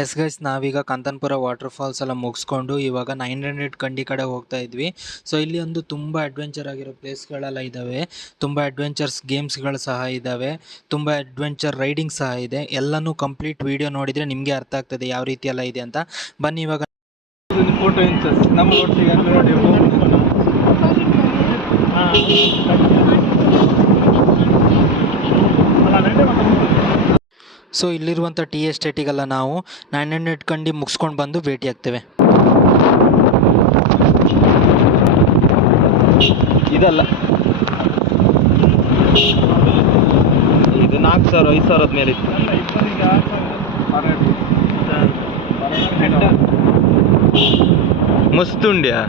Yes guys, ನಾವೀಗ ಕಾಂತನ್ಪುರ water falls ಎಲ್ಲ ಮುಗಿಸ್ಕೊಂಡು ಇವಾಗ 900 ಕಂಡಿ ಕಡೆ ಹೋಗ್ತಾ ಇದ್ವಿ. ಸೊ ಇಲ್ಲಿ ಒಂದು ತುಂಬ ಅಡ್ವೆಂಚರ್ ಆಗಿರೋ ಪ್ಲೇಸ್ಗಳೆಲ್ಲ ಇದ್ದಾವೆ, ತುಂಬ ಅಡ್ವೆಂಚರ್ಸ್ ಗೇಮ್ಸ್ಗಳು ಸಹ ಇದ್ದಾವೆ, ತುಂಬ ಅಡ್ವೆಂಚರ್ ರೈಡಿಂಗ್ ಸಹ ಇದೆ. ಎಲ್ಲನೂ ಕಂಪ್ಲೀಟ್ ವಿಡಿಯೋ ನೋಡಿದರೆ ನಿಮಗೆ ಅರ್ಥ ಆಗ್ತದೆ ಯಾವ ರೀತಿ ಎಲ್ಲ ಇದೆ ಅಂತ. ಬನ್ನಿ ಇವಾಗ ಫೋಟೋ ನಮ್ಮ ಒಟ್ಟಿಗೆ ನೋಡಿ ಸೊ ಇಲ್ಲಿರುವಂಥ ಟೀ ಎಸ್ಟೇಟಿಗೆಲ್ಲ ನಾವು 900 ಕಂಡಿ ಮುಗಿಸ್ಕೊಂಡು ಬಂದು ಭೇಟಿ ಆಗ್ತೇವೆ. ಇದಲ್ಲ, ಇದು 4,000 5,000 ಮೇಲೆ ಇತ್ತು. ಮಸ್ತ್ ಉಂಡ್ಯಾ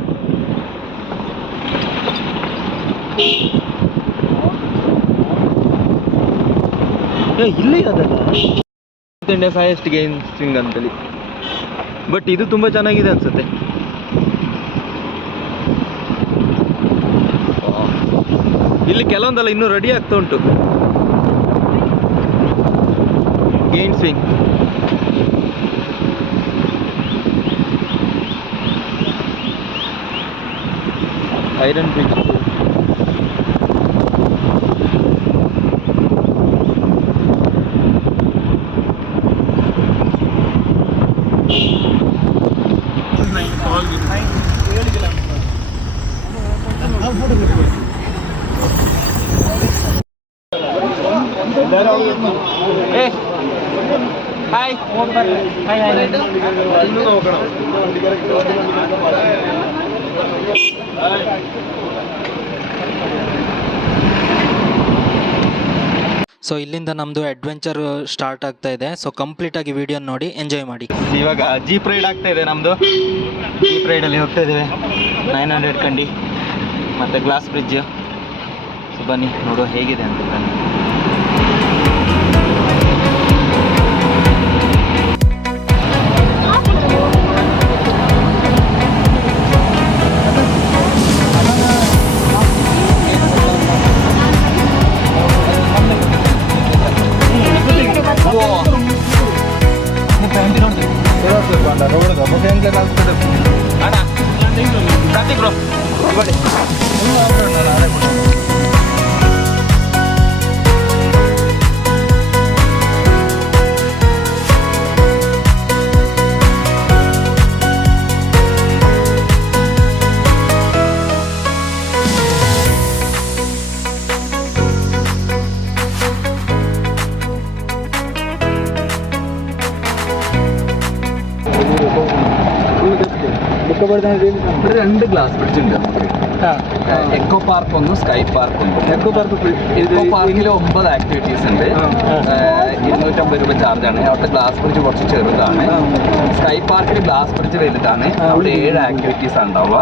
ಇಲ್ಲೇ ಅದಲ್ಲ ಇಂಡಿಯಾ ಹೈಯೆಸ್ಟ್ ಗೇಮ್ಸಿಂಗ್ ಅಂತೇಳಿ. ಬಟ್ ಇದು ತುಂಬ ಚೆನ್ನಾಗಿದೆ ಅನ್ಸುತ್ತೆ. ಇಲ್ಲಿ ಕೆಲವೊಂದೆಲ್ಲ ಇನ್ನೂ ರೆಡಿ ಆಗ್ತಾ ಉಂಟು. Gain swing iron bridge. Hi so ಇಲ್ಲಿಂದ ನಮ್ಮದು ಅಡ್ವೆಂಚರ್ ಸ್ಟಾರ್ಟ್ ಆಗ್ತಾ ಇದೆ. ಸೊ ಕಂಪ್ಲೀಟಾಗಿ ವಿಡಿಯೋ ನೋಡಿ ಎಂಜಾಯ್ ಮಾಡಿ. ಇವಾಗ ಜೀಪ್ ರೈಡ್ ಆಗ್ತಾ ಇದೆ ನಮ್ಮದು. ಜೀಪ್ ರೈಡಲ್ಲಿ ಹೋಗ್ತಾ ಇದ್ದೇವೆ 900 ಕಂಡಿ ಮತ್ತು ಗ್ಲಾಸ್ ಬ್ರಿಡ್ಜ್. ಸೊ ಬನ್ನಿ ನೋಡುವ ಹೇಗಿದೆ ಅಂತ. ಬನ್ನಿ. ഇവിടെ 2 ഗ്ലാസ് ബ്രിഡ്ജ് ഉണ്ട് നമുക്ക്. എക്കോ പാർക്ക് ഒന്നും സ്കൈ പാർക്ക് ഒന്നും. എക്കോ പാർക്കിൽ 9 ആക്ടിവിറ്റീസ് ഉണ്ട്. 250 രൂപ ചാർജാണ്. അവിടുത്തെ ഗ്ലാസ് ബ്രിഡ്ജ് കുറച്ച് ചെറുതാണ്. സ്കൈ പാർക്കിൽ ഗ്ലാസ് ബ്രിഡ്ജ് വലുതാണ്. അവിടെ 7 ആക്ടിവിറ്റീസ് ഉണ്ടാവുക.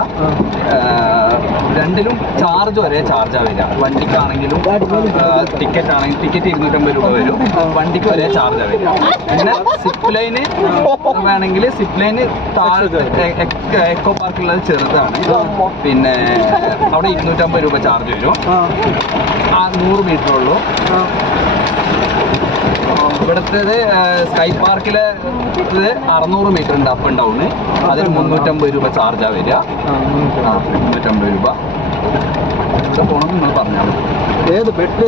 രണ്ടിലും ചാർജ് ഒരേ ചാർജാണ് വരിക. വണ്ടിക്കാണെങ്കിലും ടിക്കറ്റ് ആണെങ്കിൽ ടിക്കറ്റ് 250 രൂപ വരും. വണ്ടിക്ക് ഒരേ ചാർജാണ് വരിക. പിന്നെ സിപ്പ് ലൈന് വേണമെങ്കിൽ സിപ്പ് ലൈന് എക്കോ പാർക്കുള്ളത് ചെറുതാണ്. പിന്നെ അവിടെ 250 രൂപ ചാർജ് വരും. 100 മീറ്റർ ഉള്ളൂ. ഇവിടുത്തേത് സ്കൈ പാർക്കിലെ 600 മീറ്റർ ഉണ്ട് അപ്പ് ആൻഡ് ഡൗണ്. അതിന് 350 രൂപ ചാർജാണ് വരിക. 350 രൂപ. ഇവിടെ പോകണം നിങ്ങൾ പറഞ്ഞാൽ മതി. ഏത് ബെറ്റർ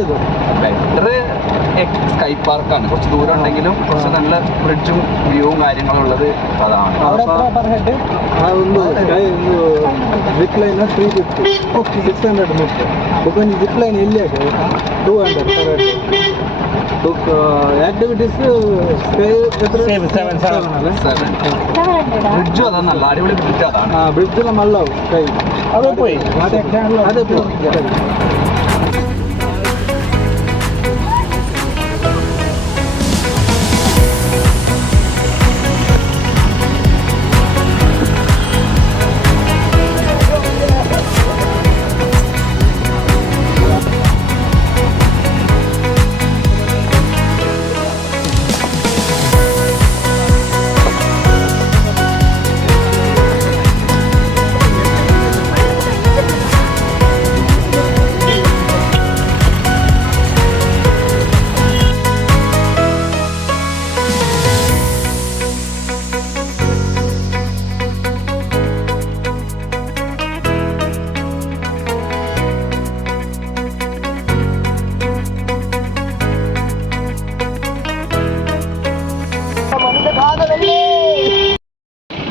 സ്കൈ പാർക്കാണ്. കുറച്ച് ദൂരം ഉണ്ടെങ്കിലും കുറച്ച് നല്ല ബ്രിഡ്ജും വ്യൂവും കാര്യങ്ങളും ഉള്ളത് അതാണ്. Zipline 350, 600 metre. ದುಕಾನ್ ಜಿಪ್ ಲೈನ್ ಇಲ್ಲಿ 200. ಆಕ್ಟಿವಿಟೀಸ್ ബ്രിഡ്ജും അതാണ് നല്ല അടിപൊളി ബ്രിഡ്ജ് അതാണ്. ബ്രിഡ്ജെല്ലാം നല്ല അതെ പോയി അതെ പോയി.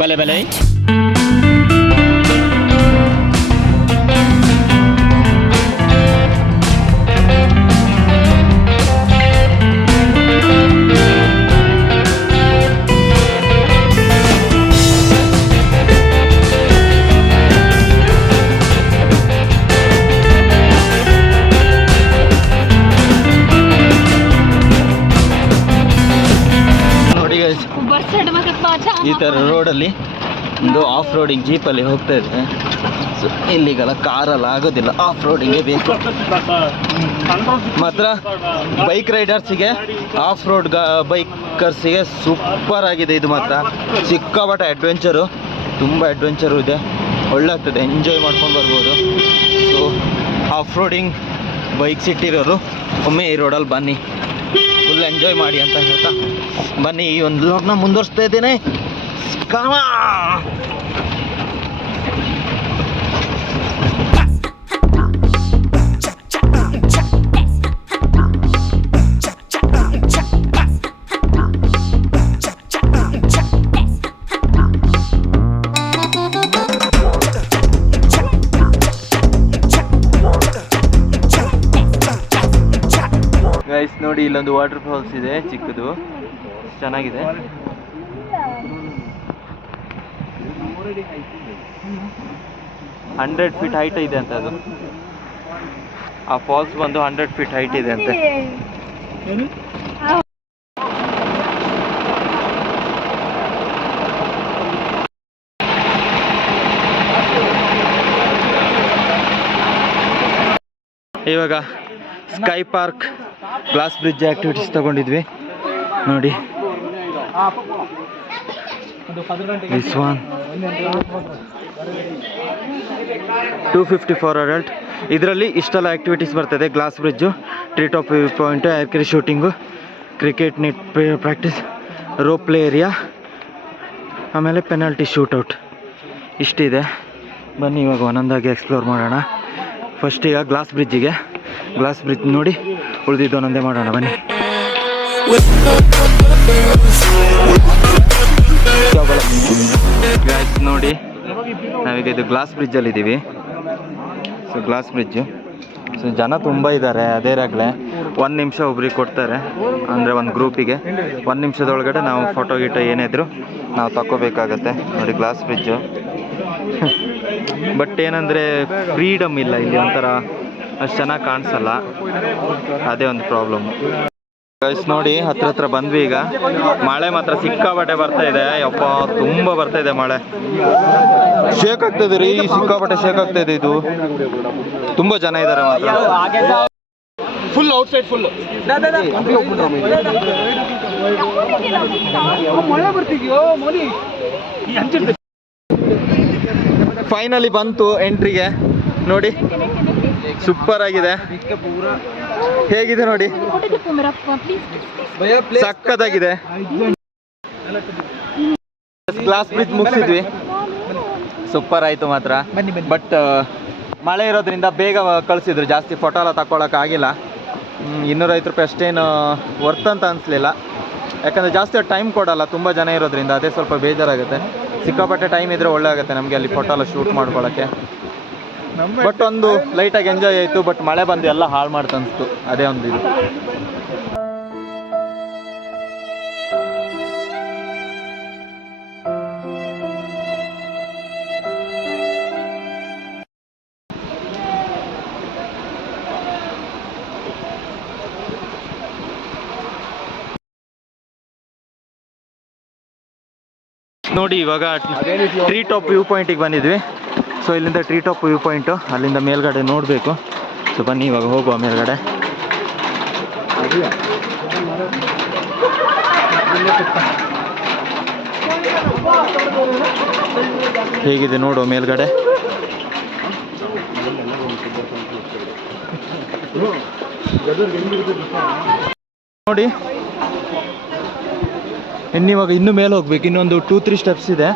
ಬಲೆ ಬಲೆ. ನೋಡಿ guys, ಈ ಥರ ರೋಡಲ್ಲಿ ಒಂದು ಆಫ್ ರೋಡಿಂಗ್ ಜೀಪಲ್ಲಿ ಹೋಗ್ತಾ ಇದೆ. ಸೊ ಇಲ್ಲಿಗೆಲ್ಲ ಕಾರಲ್ಲಿ ಆಗೋದಿಲ್ಲ, ಆಫ್ ರೋಡಿಂಗೇ ಬೇಕು. ಮಾತ್ರ ಬೈಕ್ ರೈಡರ್ಸಿಗೆ, ಆಫ್ ರೋಡ್ ಬೈಕರ್ಸಿಗೆ ಸೂಪರ್ ಆಗಿದೆ ಇದು. ಮಾತ್ರ ಸಿಕ್ಕಾಪಟ್ಟೆ ಅಡ್ವೆಂಚರು, ತುಂಬ ಅಡ್ವೆಂಚರು ಇದೆ, ಒಳ್ಳೆ ಆಗ್ತದೆ, ಎಂಜಾಯ್ ಮಾಡ್ಕೊಂಡು ಬರ್ಬೋದು. ಸೊ ಆಫ್ ರೋಡಿಂಗ್ ಬೈಕ್ಸ್ ಇಟ್ಟಿರೋರು ಒಮ್ಮೆ ಈ ರೋಡಲ್ಲಿ ಬನ್ನಿ, ಫುಲ್ ಎಂಜಾಯ್ ಮಾಡಿ ಅಂತ ಹೇಳ್ತಾ ಬನ್ನಿ. ಈ ಒಂದು ವ್ಲಾಗ್ನ ಮುಂದುವರಿಸ್ತಾ ಇದ್ದೇನೆ. ಕಾಮ ಗೈಸ್ ನೋಡಿ, ಇಲ್ಲೊಂದು ವಾಟರ್ ಫಾಲ್ಸ್ ಇದೆ, ಚಿಕ್ಕದು, ಚೆನ್ನಾಗಿದೆ. ಹಂಡ್ರೆಡ್ ಫೀಟ್ ಹೈಟ್ ಇದೆ ಅಂತ ಅದು. ಆ ಫಾಲ್ಸ್ ಬಂದು 100 ಫೀಟ್ ಹೈಟ್ ಇದೆ ಅಂತೆ. ಇವಾಗ sky park glass bridge activities ತಗೊಂಡಿದ್ವಿ ನೋಡಿ. This one 250 for adult. ಇದರಲ್ಲಿ ಇಷ್ಟೆಲ್ಲ ಆ್ಯಕ್ಟಿವಿಟೀಸ್ ಬರ್ತದೆ: glass bridge, tree top view point, archery shooting, cricket net practice, rope play area, ಆಮೇಲೆ ಪೆನಾಲ್ಟಿ ಶೂಟೌಟ್. ಇಷ್ಟಿದೆ. ಬನ್ನಿ ಇವಾಗ ಒಂದೊಂದಾಗಿ ಎಕ್ಸ್ಪ್ಲೋರ್ ಮಾಡೋಣ. ಫಸ್ಟ್ ಈಗ ಗ್ಲಾಸ್ ಬ್ರಿಡ್ಜ್ ನೋಡಿ, ಉಳಿದಿದ್ದು ಒಂದೊಂದೇ ಮಾಡೋಣ ಬನ್ನಿ. ಗೈಸ್ ನೋಡಿ, ನಾವೀಗ ಇದು ಗ್ಲಾಸ್ ಬ್ರಿಡ್ಜಲ್ಲಿದ್ದೀವಿ. ಸೊ ಗ್ಲಾಸ್ ಬ್ರಿಡ್ಜು, ಸೊ ಜನ ತುಂಬ ಇದ್ದಾರೆ. ಅದೇರಾಗಲೇ 1 ನಿಮಿಷ ಒಬ್ರಿಗೆ ಕೊಡ್ತಾರೆ, ಅಂದರೆ ಒಂದು ಗ್ರೂಪಿಗೆ 1 ನಿಮಿಷದೊಳಗಡೆ ನಾವು ಫೋಟೋ ಗೀಟೋ ಏನೇ ಇದ್ದರೂ ನಾವು ತಗೋಬೇಕಾಗತ್ತೆ. ನೋಡಿ ಗ್ಲಾಸ್ ಬ್ರಿಡ್ಜು. ಬಟ್ ಏನಂದರೆ ಫ್ರೀಡಮ್ ಇಲ್ಲ ಇಲ್ಲಿ, ಒಂಥರ ಅಷ್ಟು ಚೆನ್ನಾಗಿ ಕಾಣಿಸಲ್ಲ, ಅದೇ ಒಂದು ಪ್ರಾಬ್ಲಮ್. ಗೈಸ್ ನೋಡಿ, ಹತ್ರ ಬಂದ್ವಿ. ಈಗ ಮಳೆ ಮಾತ್ರ ಸಿಕ್ಕಾಪಟ್ಟೆ ಬರ್ತಾ ಇದೆ. ಯಪ್ಪ, ತುಂಬ ಬರ್ತಾ ಇದೆ ಮಳೆ. ಶೇಕ್ ಆಗ್ತದೆ ರೀ, ಸಿಕ್ಕಾಪಟ್ಟೆ ಶೇಕ್ ಆಗ್ತಾ ಇದೆ. ಇದು ತುಂಬ ಜನ ಇದ್ದಾರೆ ಮಾತ್ರ. ಫುಲ್ ಔಟ್ಸೈಡ್ ಫುಲ್ ಫೈನಲಿ ಬಂತು ಎಂಟ್ರಿಗೆ. ನೋಡಿ ಸೂಪರ್ ಆಗಿದೆ, ಹೇಗಿದೆ ನೋಡಿ, ಸಕ್ಕತ್ತಾಗಿದೆ. ಗ್ಲಾಸ್ ಬ್ರಿಡ್ಜ್ ಮುಗಿಸಿದ್ವಿ, ಸೂಪರ್ ಆಯಿತು ಮಾತ್ರ. ಬಟ್ ಮಳೆ ಇರೋದ್ರಿಂದ ಬೇಗ ಕಳಿಸಿದ್ರು, ಜಾಸ್ತಿ ಫೋಟೋ ಎಲ್ಲ ತಗೊಳಕ್ಕೆ ಆಗಿಲ್ಲ. 250 ರೂಪಾಯಿ ಅಷ್ಟೇನು ವರ್ತ್ ಅಂತ ಅನಿಸ್ಲಿಲ್ಲ, ಯಾಕಂದರೆ ಜಾಸ್ತಿ ಟೈಮ್ ಕೊಡಲ್ಲ ತುಂಬ ಜನ ಇರೋದ್ರಿಂದ. ಅದೇ ಸ್ವಲ್ಪ ಬೇಜಾರಾಗುತ್ತೆ. ಸಿಕ್ಕಾಪಟ್ಟೆ ಟೈಮ್ ಇದ್ದರೆ ಒಳ್ಳೆ ಆಗುತ್ತೆ ನಮಗೆ ಅಲ್ಲಿ ಫೋಟೋ ಎಲ್ಲ ಶೂಟ್ ಮಾಡ್ಕೊಳ್ಳೋಕ್ಕೆ. ಬಟ್ ಒಂದು ಲೈಟಾಗಿ ಎಂಜಾಯ್ ಆಯಿತು. ಬಟ್ ಮಳೆ ಬಂದು ಎಲ್ಲ ಹಾಳು ಮಾಡ್ತು ಅನಿಸ್ತು, ಅದೇ ಒಂದು ಇದು. ನೋಡಿ ಇವಾಗ ಟ್ರೀ ಟಾಪ್ ವ್ಯೂ ಪಾಯಿಂಟಿಗೆ ಬಂದಿದ್ವಿ. ಸೊ ಇಲ್ಲಿಂದ ಟ್ರೀ ಟಾಪ್ ವ್ಯೂ ಪಾಯಿಂಟು, ಅಲ್ಲಿಂದ ಮೇಲ್ಗಡೆ ನೋಡಬೇಕು. ಸೊ ಬನ್ನಿ ಇವಾಗ ಹೋಗುವ ಮೇಲ್ಗಡೆ. ಹೇಗಿದೆ ನೋಡು ಮೇಲ್ಗಡೆ. ನೋಡಿ ಇನ್ನಿವಾಗ ಇನ್ನೂ ಮೇಲೆ ಹೋಗ್ಬೇಕು, ಇನ್ನೊಂದು 2-3 ಸ್ಟೆಪ್ಸ್ ಇದೆ.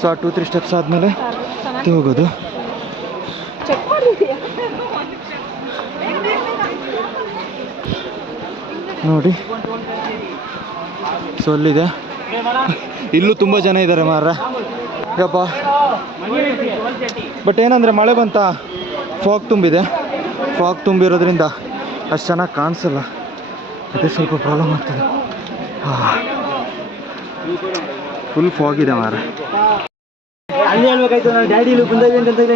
ಸೊ ಆ 2-3 ಸ್ಟೆಪ್ಸ್ ಆದಮೇಲೆ ಹೋಗೋದು. ನೋಡಿ ಸೊ ಅಲ್ಲಿದೆ, ಇಲ್ಲೂ ತುಂಬ ಜನ ಇದ್ದಾರೆ ಮಾರ್ರೆ. ಯಪ್ಪ. ಬಟ್ ಏನಂದರೆ ಮಳೆ ಬಂತ, ಫಾಗ್ ತುಂಬಿದೆ. ಫಾಗ್ ತುಂಬಿರೋದ್ರಿಂದ ಅಷ್ಟು ಚೆನ್ನಾಗಿ ಕಾಣಿಸಲ್ಲ, ಅದೇ ಸ್ವಲ್ಪ ಪ್ರಾಬ್ಲಮ್ ಆಗ್ತದೆ. ಫುಲ್ ಫಾಗ್ ಇದೆ ಮಾರ. ಅಲ್ಲಿ ಹೇಳ್ಬೇಕಾಯ್ತು ನಾನು ಡ್ಯಾಡಿ ಇಲ್ಲಿ ಬಂದಿದೆ ಅಂತ ಜನ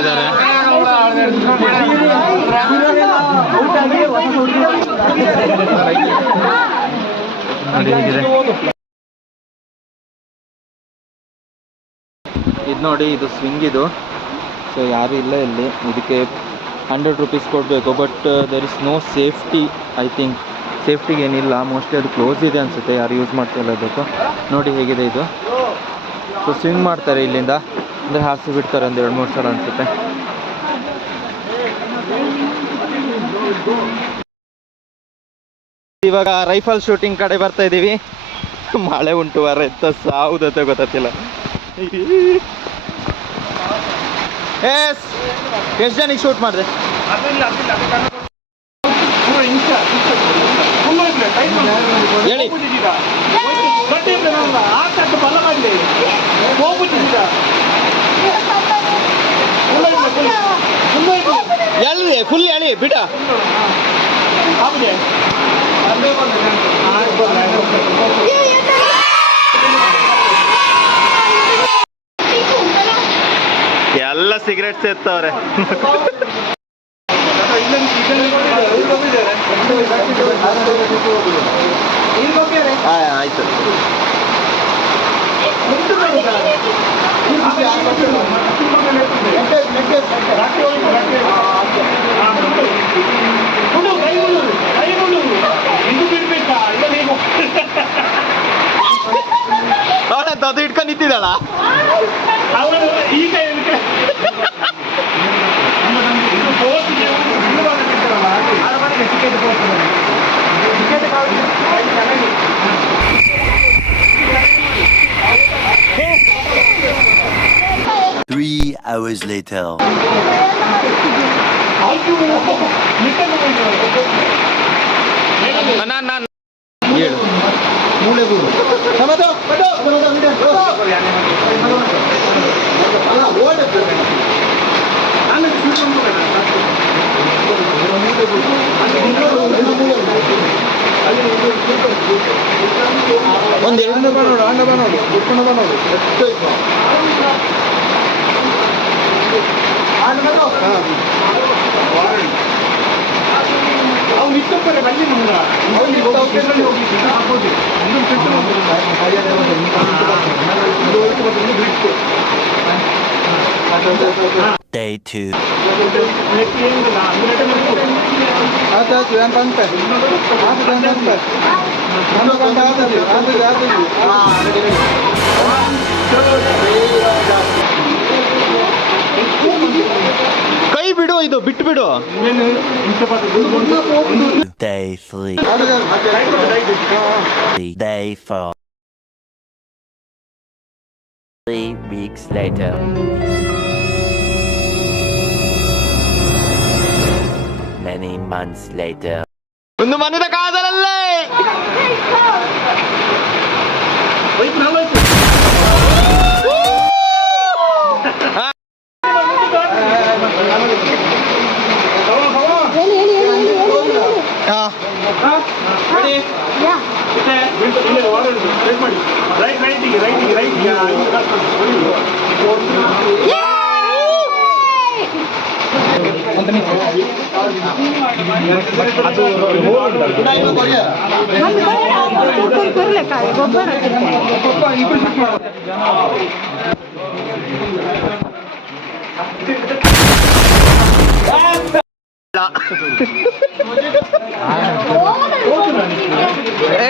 ಇದ್ದಾರೆ. ಇದು ನೋಡಿ, ಇದು ಸ್ವಿಂಗ್ ಇದು. ಸೊ ಯಾರು ಇಲ್ಲ ಇಲ್ಲಿ. ಇದಕ್ಕೆ 100 ರೂಪೀಸ್ ಕೊಡಬೇಕು. But there is no safety. I think ಸೇಫ್ಟಿಗೆ ಏನಿಲ್ಲ. ಮೋಸ್ಟ್ಲಿ ಅದು ಕ್ಲೋಸ್ ಇದೆ ಅನಿಸುತ್ತೆ, ಯಾರು ಯೂಸ್ ಮಾಡ್ತಿಲ್ಲ ಅದಕ್ಕೆ. ನೋಡಿ ಹೇಗಿದೆ ಇದು. ಸೊ ಸ್ವಿಂಗ್ ಮಾಡ್ತಾರೆ ಇಲ್ಲಿಂದ, ಅಂದರೆ ಹಾರಿಸಿ ಬಿಡ್ತಾರೆ ಒಂದು 2-3 ಸಲ ಅನಿಸುತ್ತೆ. ಇವಾಗ ರೈಫಲ್ ಶೂಟಿಂಗ್ ಕಡೆ ಬರ್ತಾ ಇದ್ದೀವಿ. ಮಳೆ ಉಂಟು ವಾರ, ಎತ್ತ ಸಾವುದತ್ತೆ ಗೊತ್ತಿಲ್ಲ. ಎಷ್ಟು ಜನಕ್ಕೆ ಶೂಟ್ ಮಾಡಿದೆ? ಹೇಳಿ. ಎಲ್ಲಿ ಫುಲ್ ಹೇಳಿ ಬಿಡ. ಎಲ್ಲ ಸಿಗರೇಟ್ ಸೇರ್ತವ್ರೆ. ಆಯ್ತು. ಅದು ಇಟ್ಕೊಂಡು ನಿಂತಿದ್ದಾಳ. Three hours later. ಒಂದೆರಡು ಬಾ ನೋಡು, ಅಣ್ಣ ಬಾ ನೋಡು, ಕುತ್ಕೊಂಡು ಬಾ ನೋಡು. ಅವ್ನು ಇಷ್ಟಪಟ್ಟರೆ ಬನ್ನಿ ನೋಡ. Day 2. ಕೈ ಬಿಡು, ಇದು ಬಿಟ್ಟು ಬಿಡು. Day 3. Day 4. 3 weeks later. Many months later. ಒಂದು ಮನೆದ ಕಾದಲಲ್ಲೇ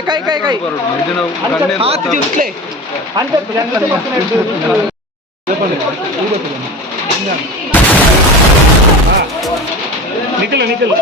ಕೈ ಕೈ ಕೈ ಹಾತ್ ತಿನ್ಸ್ಲೆ ನಿಖಿಲ್